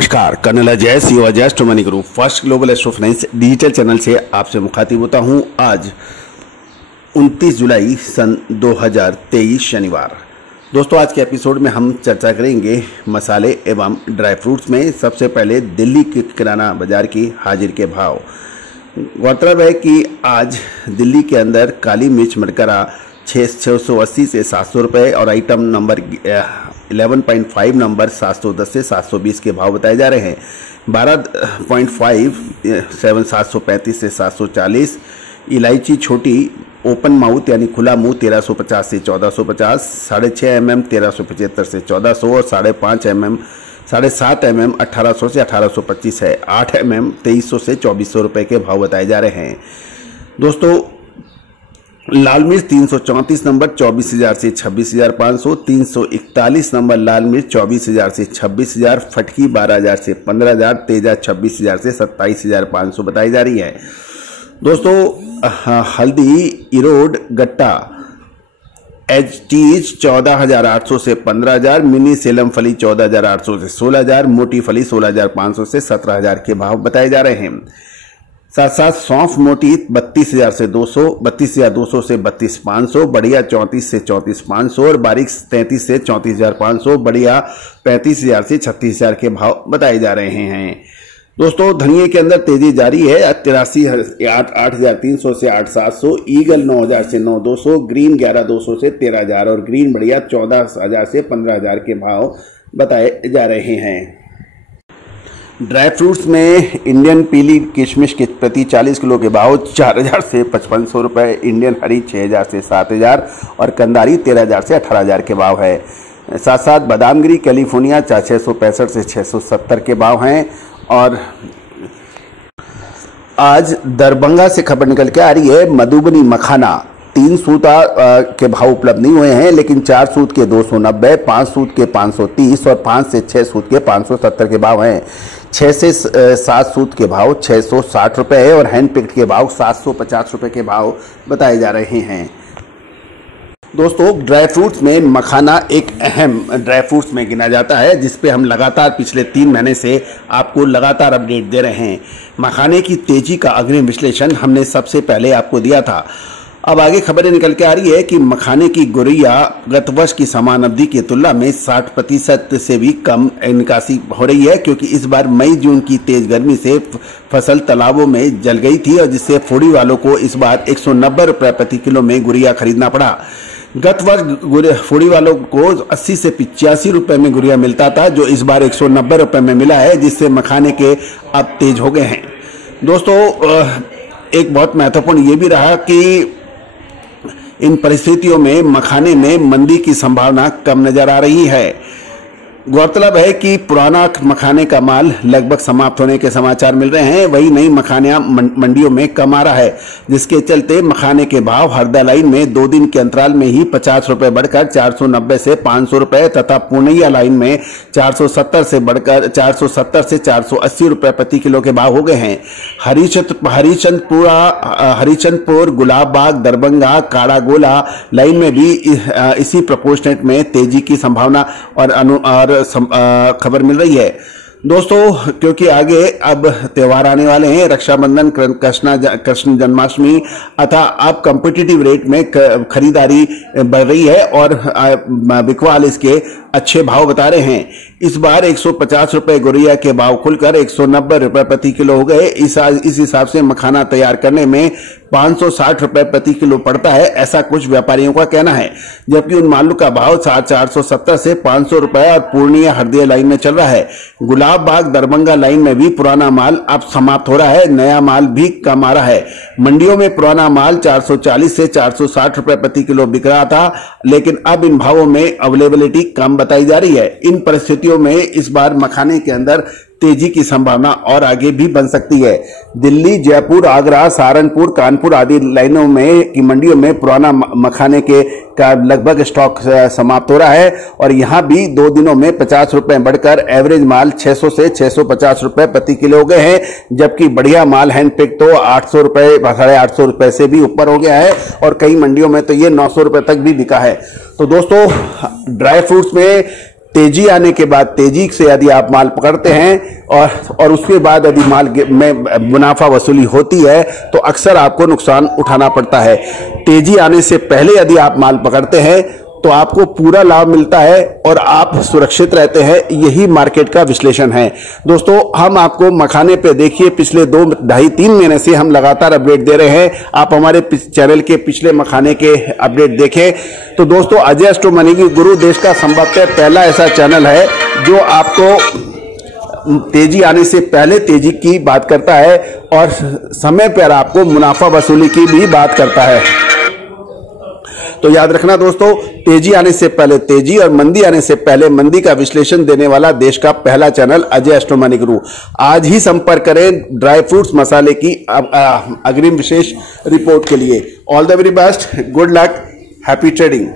नमस्कार, colonel Ajay CO Ajay astro money group first global astro finance digital channel से आपसे मुखातिब होता हूं। आज 29 जुलाई सन 2023 शनिवार। दोस्तों, आज के एपिसोड में हम चर्चा करेंगे मसाले एवं ड्राई फ्रूट्स में। सबसे पहले दिल्ली के किराना बाजार की हाजिर के भाव। गौरतलब है कि आज दिल्ली के अंदर काली मिर्च मरकरा 680 से 700 रुपये और आइटम नंबर 11.5 नंबर 710 से 720 के भाव बताए जा रहे हैं। 12.5 735 से 740। इलायची छोटी ओपन माउथ यानी खुला मुंह 1350 से 1450। 6.5 mm 1375 से 1400 और 5.5 mm 7.5 mm 1800 से 1825 है। 8 mm 2300 से 2400 रुपये के भाव बताए जा रहे हैं। दोस्तों, लाल मिर्च 334 नंबर 24,000 से 26,500। 341 नंबर लाल मिर्च 24,000 से 26,000। फटकी 12,000 से 15,000। तेजा 26,000 से 27,500 बताई जा रही है। दोस्तों, हल्दी इरोड गट्टा एचटीज 14,800 से 15,000। मिनी सेलम फली 14,800 से 16,000। मोटी फली 16,500 से 17,000 के भाव बताए जा रहे हैं। साथ साथ सौंफ मोटी 32,000 से 200, 32,200 से 32,500। बढ़िया 34 से 34,500 और बारीक 33 से 34,500। बढ़िया 35,000 से 36,000 के भाव बताए जा रहे हैं। दोस्तों, धनिये के अंदर तेजी जारी है। 8,300 से 8,700। ईगल 9,000 से 9,200। ग्रीन 11,200 से 13,000 और ग्रीन बढ़िया 14,000 से 15,000 के भाव बताए जा रहे हैं। ड्राई फ्रूट्स में इंडियन पीली किशमिश के प्रति 40 किलो के भाव 4,000 से 5,500 रुपये। इंडियन हरी 6,000 से 7,000 और कंदारी 13,000 से 18,000 के भाव है। साथ साथ बादामगिरी कैलिफोर्निया 665 से 670 के भाव हैं। और आज दरभंगा से खबर निकल के आ रही है, मधुबनी मखाना 3 सूत के भाव उपलब्ध नहीं हुए हैं, लेकिन 4 सूत के 290, 5 सूत के 530 और 5 से 6 सूत के 570 के भाव हैं। 6 से 7 सूत के भाव 660 रुपये है और हैंड पिक्ड के भाव 750 रुपये के भाव बताए जा रहे हैं। दोस्तों, ड्राई फ्रूट्स में मखाना एक अहम ड्राई फ्रूट्स में गिना जाता है, जिस पे हम लगातार पिछले 3 महीने से आपको लगातार अपडेट दे रहे हैं। मखाने की तेजी का अग्रिम विश्लेषण हमने सबसे पहले आपको दिया था। अब आगे खबरें निकल के आ रही है कि मखाने की गुरैया गत वर्ष की समान अवधि की तुलना में 60% से भी कम निकासी हो रही है, क्योंकि इस बार मई जून की तेज गर्मी से फसल तालाबों में जल गई थी और जिससे फोड़ी वालों को इस बार 190 रुपये प्रति किलो में गुरैया खरीदना पड़ा। गत वर्ष फोड़ी वालों को 80 से 85 रुपये में गुरैया मिलता था, जो इस बार 190 रुपये में मिला है, जिससे मखाने के अब तेज हो गए हैं। दोस्तों, एक बहुत महत्वपूर्ण ये भी रहा कि इन परिस्थितियों में मखाने में मंदी की संभावना कम नजर आ रही है। गौरतलब है कि पुराना मखाने का माल लगभग समाप्त होने के समाचार मिल रहे हैं, वही नई मखानियां मंडियों में कम आ रहा है, जिसके चलते मखाने के भाव हरदा लाइन में 2 दिन के अंतराल में ही 50 रुपये बढ़कर 490 से 500 रुपये तथा पूर्णिया लाइन में 470 से बढ़कर 470 से 480 रुपये प्रति किलो के भाव हो गए हैं। हरिचंदपुर, गुलाबबाग, दरभंगा, काड़ागोला लाइन में भी इसी प्रोपोर्शनेट में तेजी की संभावना और खबर मिल रही है। दोस्तों, क्योंकि आगे अब त्यौहार आने वाले हैं, रक्षाबंधन, कृष्ण जन्माष्टमी अतः अब कॉम्पिटिटिव रेट में खरीदारी बढ़ रही है और बिकवाल इसके अच्छे भाव बता रहे हैं। इस बार 150 रुपये गुरैया के भाव खुलकर 190 रुपये प्रति किलो हो गए। इस हिसाब से मखाना तैयार करने में 560 रुपये प्रति किलो पड़ता है, ऐसा कुछ व्यापारियों का कहना है। जबकि उन मालों का भाव 470 से 500 रुपये और पूर्णिया हरदिया लाइन में चल रहा है। गुलाबबाग, दरभंगा लाइन में भी पुराना माल अब समाप्त हो रहा है, नया माल भी कम आ रहा है। मंडियों में पुराना माल 440 से 460 रुपये प्रति किलो बिक रहा था, लेकिन अब इन भावों में अवेलेबिलिटी कम बताई जा रही है। इन परिस्थितियों में इस बार मखाने के अंदर तेजी की संभावना और आगे भी बन सकती है। दिल्ली, जयपुर, आगरा, सहारनपुर, कानपुर आदि लाइनों में की मंडियों में पुराना मखाने के का लगभग स्टॉक समाप्त हो रहा है और यहां भी 2 दिनों में 50 रुपए बढ़कर एवरेज माल 600 से 650 रुपए प्रति किलो हो गए हैं, जबकि बढ़िया माल हैंड पिक तो 800 रुपए 850 रुपए से भी ऊपर हो गया है और कई मंडियों में तो ये 900 रुपए तक भी बिका है। तो दोस्तों ड्राई फ्रूट्स में तेजी आने के बाद तेजी से यदि आप माल पकड़ते हैं और उसके बाद यदि माल में मुनाफा वसूली होती है तो अक्सर आपको नुकसान उठाना पड़ता है। तेजी आने से पहले यदि आप माल पकड़ते हैं तो आपको पूरा लाभ मिलता है और आप सुरक्षित रहते हैं। यही मार्केट का विश्लेषण है। दोस्तों, हम आपको मखाने पे देखिए पिछले 2-2.5-3 महीने से हम लगातार अपडेट दे रहे हैं। आप हमारे चैनल के पिछले मखाने के अपडेट देखें। तो दोस्तों, अजय एस्ट्रो मनी गुरु देश का संभवतः पहला ऐसा चैनल है जो आपको तेजी आने से पहले तेजी की बात करता है और समय पर आपको मुनाफा वसूली की भी बात करता है। तो याद रखना दोस्तों, तेजी आने से पहले तेजी और मंदी आने से पहले मंदी का विश्लेषण देने वाला देश का पहला चैनल अजय एस्ट्रो मनी गुरु। आज ही संपर्क करें ड्राई फ्रूट्स मसाले की अग्रिम विशेष रिपोर्ट के लिए। All the very best, good luck, happy trading.